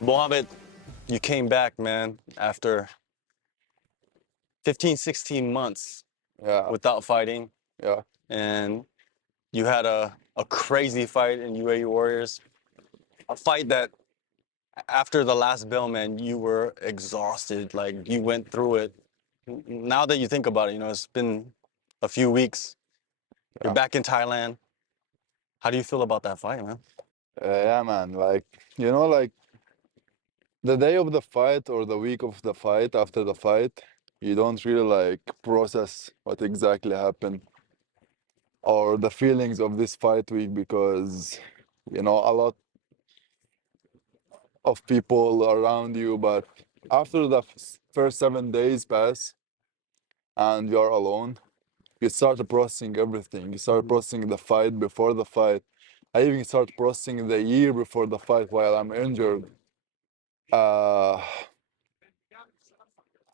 Mohammed, you came back, man, after 15, 16 months Yeah, without fighting. yeah, And you had a crazy fight in UAE Warriors. A fight that after the last bell, man, you were exhausted. Like you went through it. Now that you think about it, it's been a few weeks. You're yeah. back in Thailand. How do you feel about that fight, man? Yeah, man. Like the day of the fight or the week of the fight, after the fight, you don't really like process what exactly happened or the feelings of this fight week because, a lot of people around you. But after the first 7 days pass and you're alone, you start processing everything. You start processing the fight before the fight. I even start processing the year before the fight while I'm injured. Uh,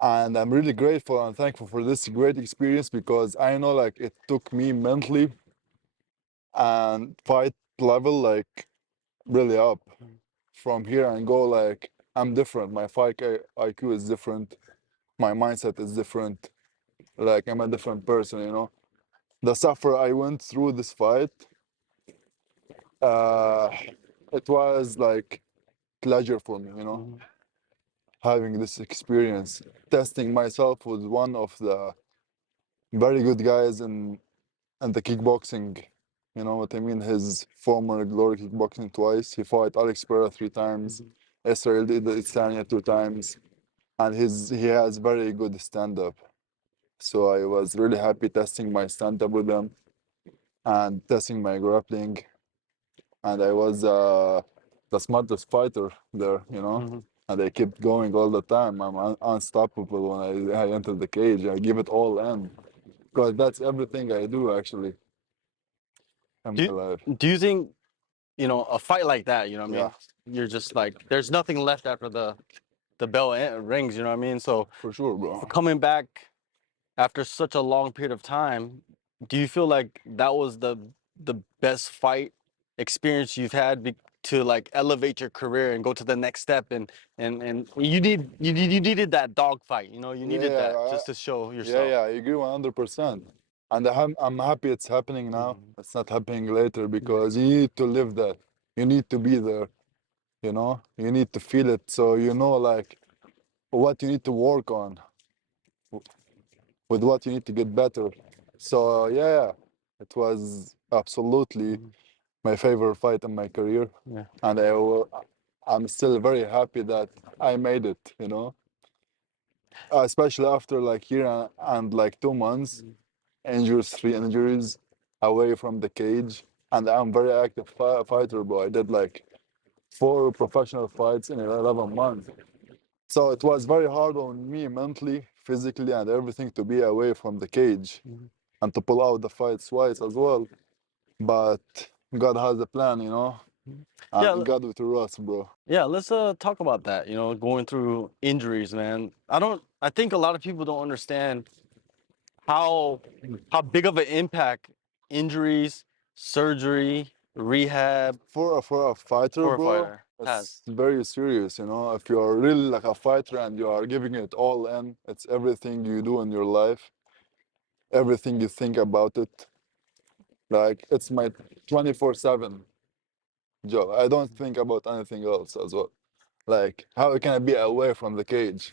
and I'm really grateful and thankful for this great experience because I know like it took me mentally and fight level like really up from here and go like I'm different. My fight IQ is different. My mindset is different. Like I'm a different person. The suffer I went through this fight, uh, it was like pleasure for me, having this experience, testing myself with one of the very good guys in the kickboxing. You know what I mean? His former glory kickboxing twice. He fought Alex Pereira 3 times, Israel did Istania 2 times, and he has very good stand-up. So I was really happy testing my stand-up with him and testing my grappling, and I was the smartest fighter there. Hmm. And I kept going all the time. I'm unstoppable when I enter the cage. I give it all in because that's everything I do actually in Do my life. do you think, a fight like that, you know what I Yeah, mean? You're just like, there's nothing left after the bell rings, you know what I mean? So for sure, for bro. coming back after such a long period of time, do you feel like that was the best fight experience you've had to like elevate your career and go to the next step and you needed that dog fight, you Yeah, needed yeah, that just to show yeah, yourself. yeah. I agree 100%. And I'm happy it's happening now. Mhm. It's not happening later because you need to live that. You need to be there. You need to feel it so you know like what you need to work on, with what you need to get better. So yeah, it was absolutely Mhm. my favorite fight in my career, Yeah. and I'm still very happy that I made it. Especially after like year and like 2 months, injuries, 3 injuries, away from the cage, and I'm very active fighter, bro. I did like 4 professional fights in 11 months. So it was very hard on me mentally, physically, and everything to be away from the cage Mhm. and to pull out the fights twice as well. But God has a plan, Yeah, and God with us, bro. yeah, let's talk about that, going through injuries, man. I think a lot of people don't understand how how big of an impact injuries, surgery, rehab For a fighter, for a bro, fighter it's has. very serious. If you are really like a fighter and you are giving it all in, it's everything you do in your life, everything you think about it. Like it's my 24/7 job. I don't think about anything else as well. Like how can I be away from the cage,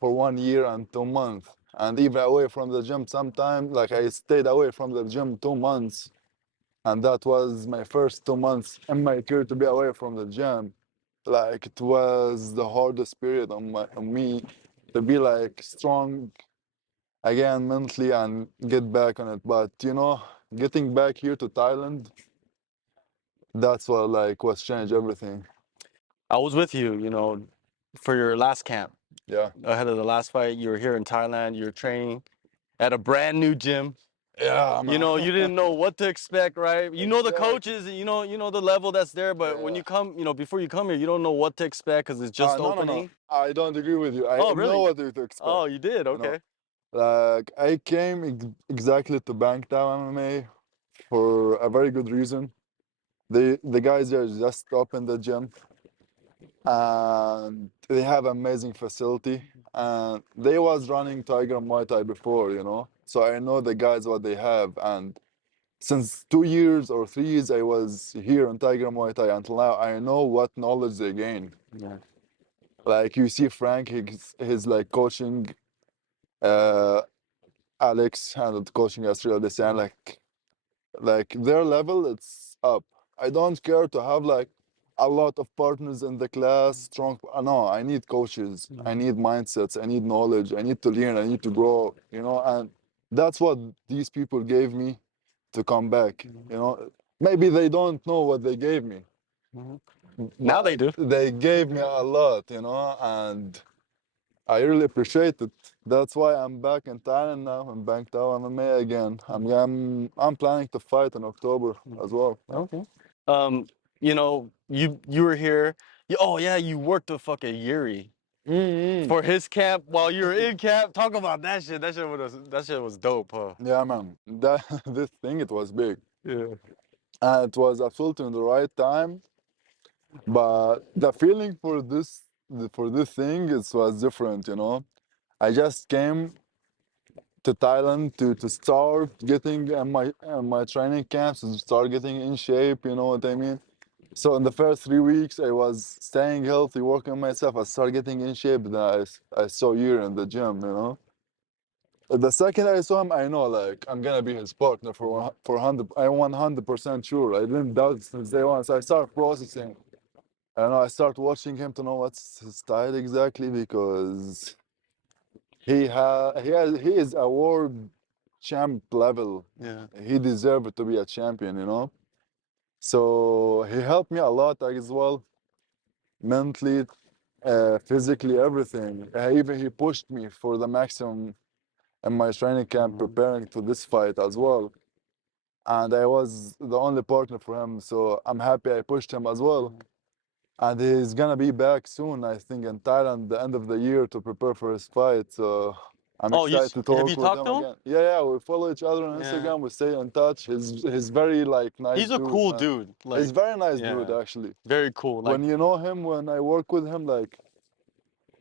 for 1 year and 2 months? And even away from the gym sometime, like I stayed away from the gym 2 months. And that was my first 2 months in my career to be away from the gym. Like it was the hardest period on me to be like strong again mentally and get back on it. But getting back here to Thailand, that's what like what's changed everything. I was with you, for your last camp. Yeah. Ahead of the last fight, you were here in Thailand, you were training at a brand new gym. Yeah, man. You didn't know what to expect, right? You know the Exactly. coaches, you know the level that's there, but when Yeah. you come, before you come here, you don't know what to expect because it's just No, no, no. opening. I don't agree with you. I Oh, know really? what to expect. Oh, you did? You know, Okay. like I came exactly to Bangtao MMA for a very good reason. The guys are just up in the gym. and they have amazing facility. And they was running Tiger Muay Thai before, you know, so I know the guys what they have. And since 2 years or 3 years I was here in Tiger Muay Thai until now, I know what knowledge they gain. Yeah. Like you see Frank, he's like coaching uh, Alex and coaching Asriel Desan, like their level, it's up. I don't care to have like a lot of partners in the class, strong. No, I need coaches. I need mindsets. I need knowledge. I need to learn. I need to grow. You know, and that's what these people gave me to come back. You know, maybe they don't know what they gave me, Now but they do. they gave me a lot. You know, and I really appreciate it. That's why I'm back in Thailand now in Bangtao MMA again. I'm planning to fight in October as well. Okay. Um, you were here. Oh yeah, you worked with fucking Yuri Mm-hmm. for his camp while you were in camp. Talk about that shit. That shit was dope, huh? Yeah, man. That this thing it was big, Yeah. and it was absolutely in the right time. But the feeling for this thing it was different. You know, I just came to Thailand to start getting my training camps to start getting in shape. You know what I mean? So in the first 3 weeks, I was staying healthy, working on myself. I started getting in shape. Then I saw you in the gym, you know. The second I saw him, I know like I'm gonna be his partner for 100. I'm 100% sure. I didn't doubt it since day one. So I start processing. I know I start watching him to know what's his style exactly because he is a world champ level. Yeah. He deserved to be a champion, you know. So he helped me a lot as well, mentally, physically, everything. Even he pushed me for the maximum in my training camp, preparing to this fight as well. And I was the only partner for him, so I'm happy I pushed him as well. And he's gonna be back soon, I think, in Thailand, the end of the year to prepare for his fight. So I'm Oh, excited to have you talk with talked him to him? again. Yeah, we follow each other on Yeah. Instagram. We stay in touch. He's very like nice He's a dude, cool man. dude. He's Like, very nice dude, yeah, actually. very cool. Like, When you know him, when I work with him, like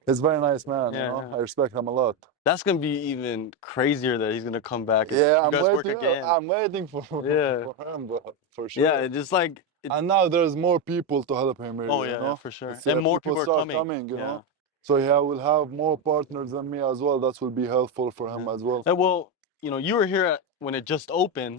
he's very nice man. You yeah, know, yeah. I respect him a lot. That's gonna be even crazier that he's gonna come back and Yeah, you guys work again. I'm waiting for Yeah. for him, but for Yeah, sure. it's just like And now there's more people to help him here, oh you yeah, yeah, know. for sure. It's And more people people are start coming. coming, you Yeah. know. So he will have more partners than me as well. That will be helpful for him Yeah. as well. And well, you were here when it just opened,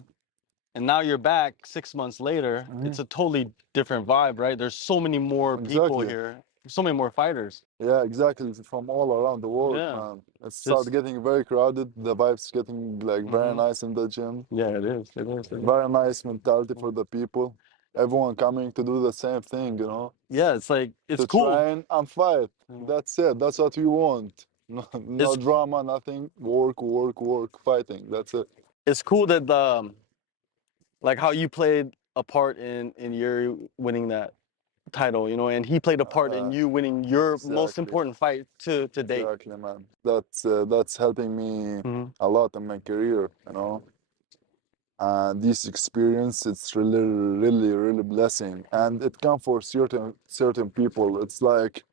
and now you're back 6 months later. It's a totally different vibe, right? There's so many more people Exactly. here, so many more fighters. Yeah, exactly. It's from all around the world, Yeah. man. It started Just getting very crowded. The vibes getting like very nice in the gym. yeah, it is. It is. It is. Very nice mentality for the people. Everyone coming to do the same thing, you know. Yeah, it's like it's To cool. train and fight. That's it. That's what we want. No, no It's drama, nothing. Work, work, work, fighting. That's it. it's cool that like how you played a part in Yuri winning that title, and he played a part in you winning your most Exactly. important fight to date. Exactly, man. That's helping me Mhm. a lot in my career, you know. And this experience, it's really, really, really blessing. And it comes for certain people. It's like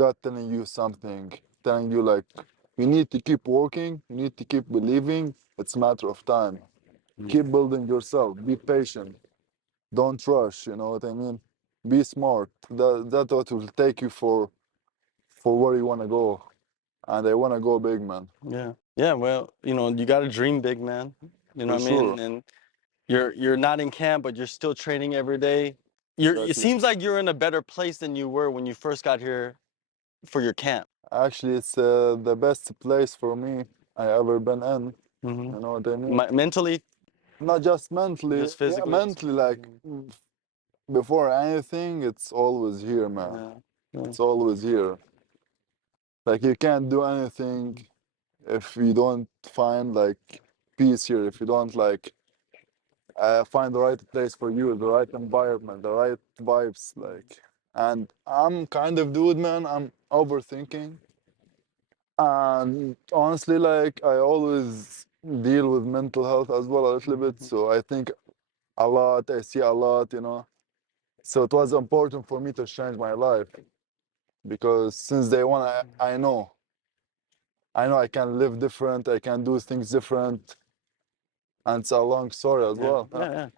God telling you something, telling you like you need to keep working, you need to keep believing. It's a matter of time. Keep building yourself. Be patient. Don't rush. You know what I mean? Be smart. That's what will take you for where you want to go. And I want to go big, man. Yeah. Yeah, well, you got to dream big, man. You know For what I mean? sure. And you're not in camp, but you're still training every day. It Exactly. seems like you're in a better place than you were when you first got here for your camp. Actually, it's the best place for me I ever been in. Hmm You know what I mean? Mentally, Not just mentally, just yeah, physically. mentally, like before anything, it's always here, man. Yeah. Yeah. It's always here. Like you can't do anything if you don't find like peace here, if you don't like find the right place for you, the right environment, the right vibes, like. And I'm kind of dude, man. I'm overthinking. And honestly, like I always deal with mental health as well a little bit. So I think a lot, I see a lot, you know. So it was important for me to change my life because since day one, I know I can live different, I can do things different, and it's a long story as well. Yeah.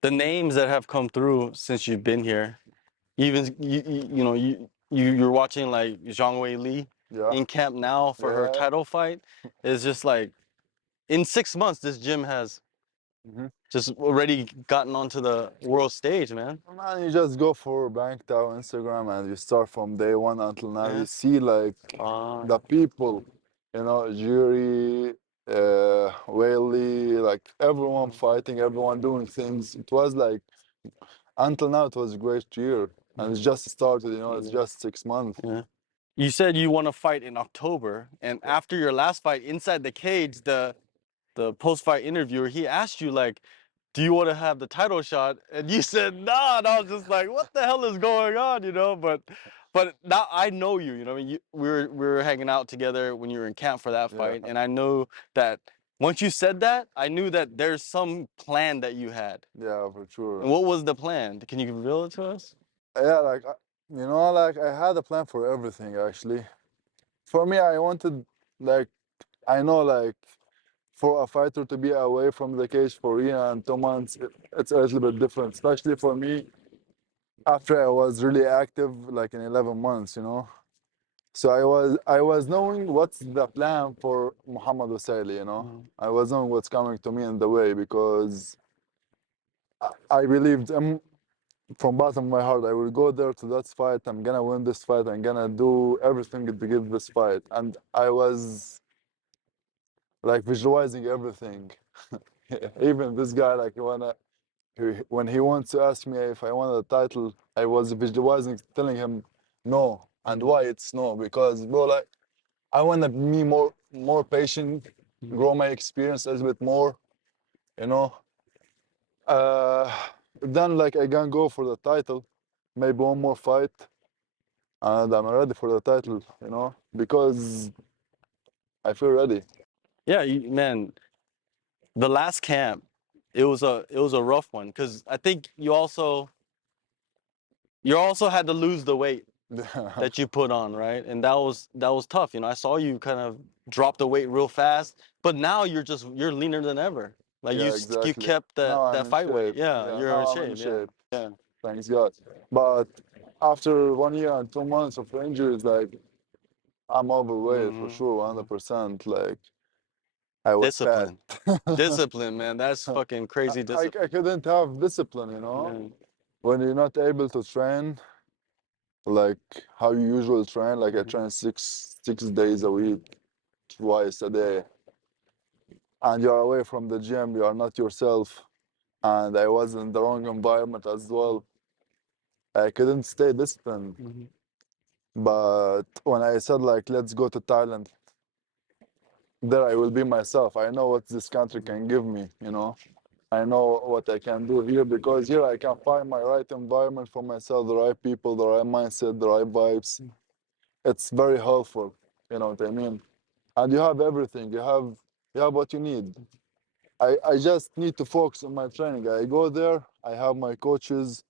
The names that have come through since you've been here, even you're watching like Zhang Wei Li Yeah, in camp now for her yeah. title fight. It's just like in 6 months, this gym has Mhm. just already gotten onto the world stage, man. Man, you just go for Bangtao Instagram and you start from day one until now. Yeah. You see like Ah, the people, Jiri, Whaley, like everyone fighting, everyone doing things. It was like until now it was a great year, and it's just started. It's just 6 months. yeah. You said you want to fight in October, and after your last fight inside the cage, the post-fight interviewer, he asked you like, do you want to have the title shot? And you said nah, and I was just like, what the hell is going on, but now I know you, I mean, we were hanging out together when you were in camp for that Yeah, fight, and I know that once you said that, I knew that there's some plan that you had. yeah, for sure. And what was the plan? Can you reveal it to us? Yeah, like like I had a plan for everything actually. For me, I wanted like I know like for a fighter to be away from the cage for a year and 2 months, it's a little bit different, especially for me after I was really active like in 11 months. So I was knowing what's the plan. For Mohamad Osseili. I was knowing what's coming to me in the way because I believed from bottom of my heart I will go there to that fight. I'm gonna win this fight. I'm gonna do everything to get this fight. And I was like visualizing everything. Even this guy like when he wants to ask me if I want a title, I was visualizing telling him no. And why it's no? Because bro, like I want to be more patient, grow my experience a little bit more, you know. Uh, then like I can go for the title, maybe one more fight, and I'm ready for the title, because I feel ready. Yeah, man, the last camp, it was a rough one because I think you also had to lose the weight that you put on, right? And that was tough. I saw you kind of drop the weight real fast, but now you're leaner than ever. Like Yeah, you exactly. kept that Now I'm that in fight weight. shape. Yeah, Yeah, you're now in I'm in shape. Yeah. shape. Thanks God. But after 1 year and 2 months of injuries, like I'm overweight for Hmm. sure, 100%. Like I was fat. Discipline, discipline, man. That's fucking crazy I discipline. couldn't have discipline. Yeah. When you're not able to train like how you usually train, like I Mhm. train six days a week, twice a day, and you're away from the gym, you are not yourself. And I was in the wrong environment as well. I couldn't stay disciplined. Mhm. But when I said like let's go to Thailand, there I will be myself. I know what this country can give me. I know what I can do here because here I can find my right environment for myself, the right people, the right mindset, the right vibes. It's very helpful, you know what I mean? And you have everything. You have what you need. I just need to focus on my training. I go there, I have my coaches,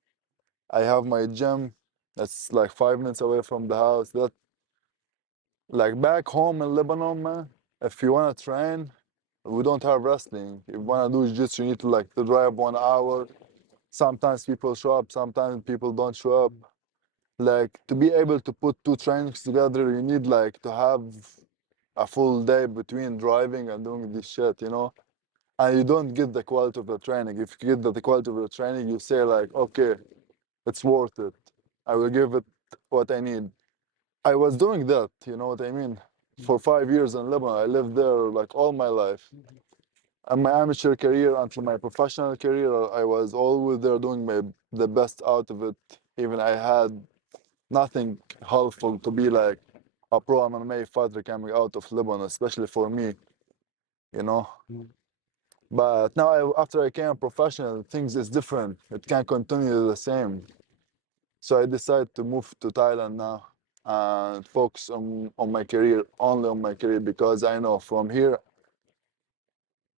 I have my gym that's like 5 minutes away from the house. That like back home in Lebanon, man, if you wanna train, we don't have wrestling. If you wanna do jiu-jitsu, you need to drive 1 hour. Sometimes people show up, sometimes people don't show up. Like to be able to put two trainings together, you need like to have a full day between driving and doing this shit. And you don't get the quality of the training. If you get the quality of the training, you say like, okay, it's worth it. I will give it what I need. I was doing that, you know what I mean? For 5 years in Lebanon, I lived there like all my life. And my amateur career until my professional career, I was always there doing the best out of it. Even I had nothing helpful to be like a pro MMA fighter coming out of Lebanon, especially for me, you know. But now, after I became professional, things is different. It can't continue the same. So I decided to move to Thailand now and focus on my career, only on my career, because I know from here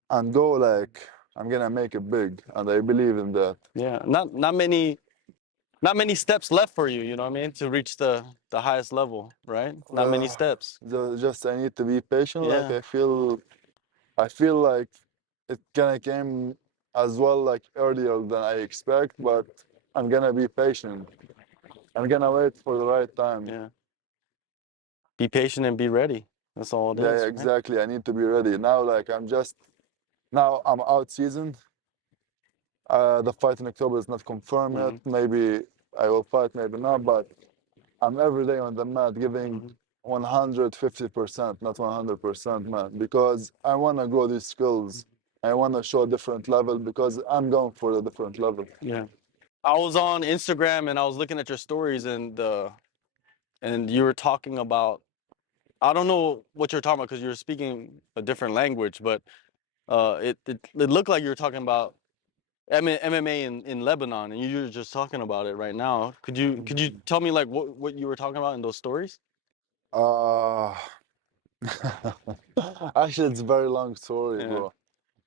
and go like I'm gonna make it big, and I believe in that. Yeah. Not many not many steps left for you. You know what I mean? To reach the highest level, right? Not many steps. Just I need to be patient. Like Yeah. I feel like it gonna came as well like earlier than I expect, but I'm gonna be patient. I'm gonna wait for the right time. Yeah. Be patient and be ready. That's all it Yeah, is, yeah, right? exactly. I need to be ready now. Like now I'm out season. The fight in October is not confirmed yet. Hmm. Maybe I will fight, maybe not. But I'm every day on the mat giving Hmm. 150%, not 100%, man, because I want to grow these skills. I want to show a different level because I'm going for a different level. Yeah. I was on Instagram and I was looking at your stories and you were talking about, I don't know what you're talking about because you were speaking a different language, but it looked like you were talking about MMA in Lebanon, and you were just talking about it right now. Could you tell me like what you were talking about in those stories? Uh, Actually, it's a very long story, Yeah.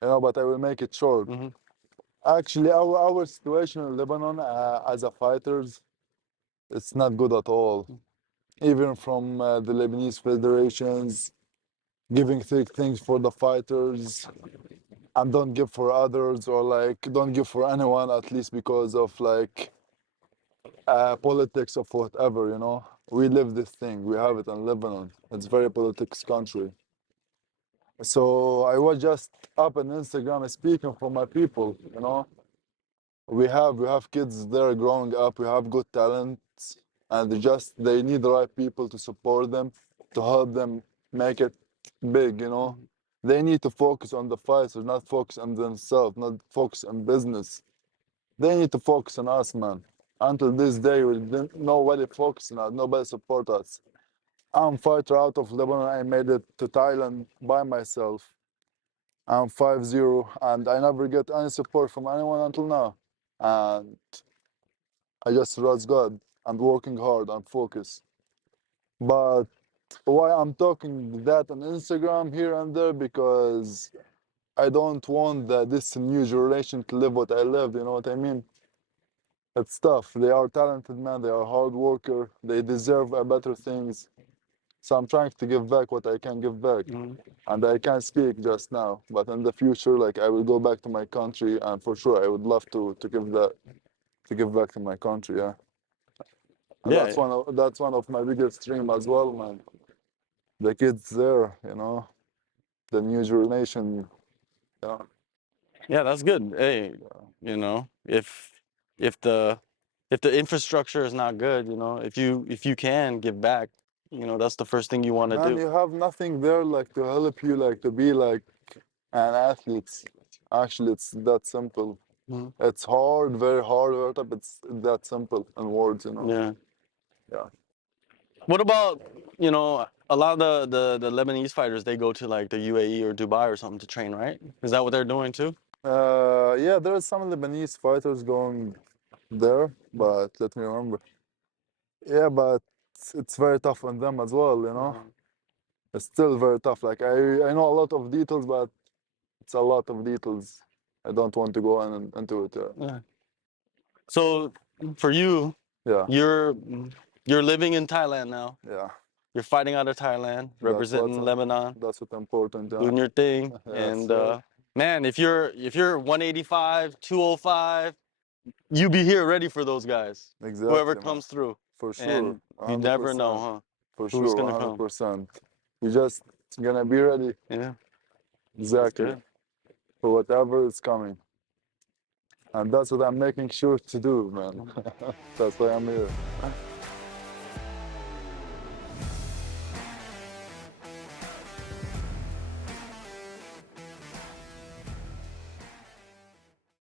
bro. But I will make it short. Hmm. Actually, our situation in Lebanon as a fighters, it's not good at all. Even from the Lebanese federations, giving things for the fighters and don't give for others, or like don't give for anyone, at least because of like politics of whatever. We live this thing, we have it in Lebanon. It's very politics country. So I was just up on Instagram speaking for my people. We have kids there growing up, we have good talents, and they need the right people to support them, to help them make it big. Hmm. They need to focus on the fights, or not focus on themselves, not focus on business. They need to focus on us, man. Until this day, nobody focus on us, nobody support us. I'm fighter out of Lebanon. I made it to Thailand by myself. I'm 5-0, and I never get any support from anyone until now. And I just trust God and working hard and focus. But why I'm talking that on Instagram here and there, because I don't want this new generation to live what I lived. You know what I mean? It's tough. They are talented, man. They are hard worker. They deserve better things. So I'm trying to give back what I can give back. Hmm. And I can't speak just now, but in the future, like I will go back to my country, and for sure I would love to give back to my country. Yeah. And Yeah, that's one of my biggest dream as well, man. The kids there, the new generation. Yeah. yeah, that's good. Hey, you know, if the if the infrastructure is not good, if you can give back, that's the first thing you want to Man, do. you have nothing there like to help you, like to be like an athlete. Actually, it's that simple. Mhm. It's hard, very hard, very tough. It's that simple in words. Yeah. Yeah. What about, a lot of the Lebanese fighters, they go to like the UAE or Dubai or something to train, right? Is that what they're doing too? Yeah, there's some Lebanese fighters going there, but let me remember. Yeah, but it's very tough on them as well. Mhm. It's still very tough. Like I know a lot of details, but it's a lot of details. I don't want to go into it. Yeah. So for you, Yeah, you're you're living in Thailand now. yeah. You're fighting out of Thailand, That's what's representing Lebanon, that's what important. Yeah, doing your thing. yes, And sir. man, if you're 185, 205, you be here ready for those guys. Whoever Exactly, man. comes through. For sure, And you never know, 100%. huh? For Who's sure, gonna come. 100%. We just gonna be ready. Yeah, that's Exactly, good. for whatever is coming. And that's what I'm making sure to do, man. That's why I'm here.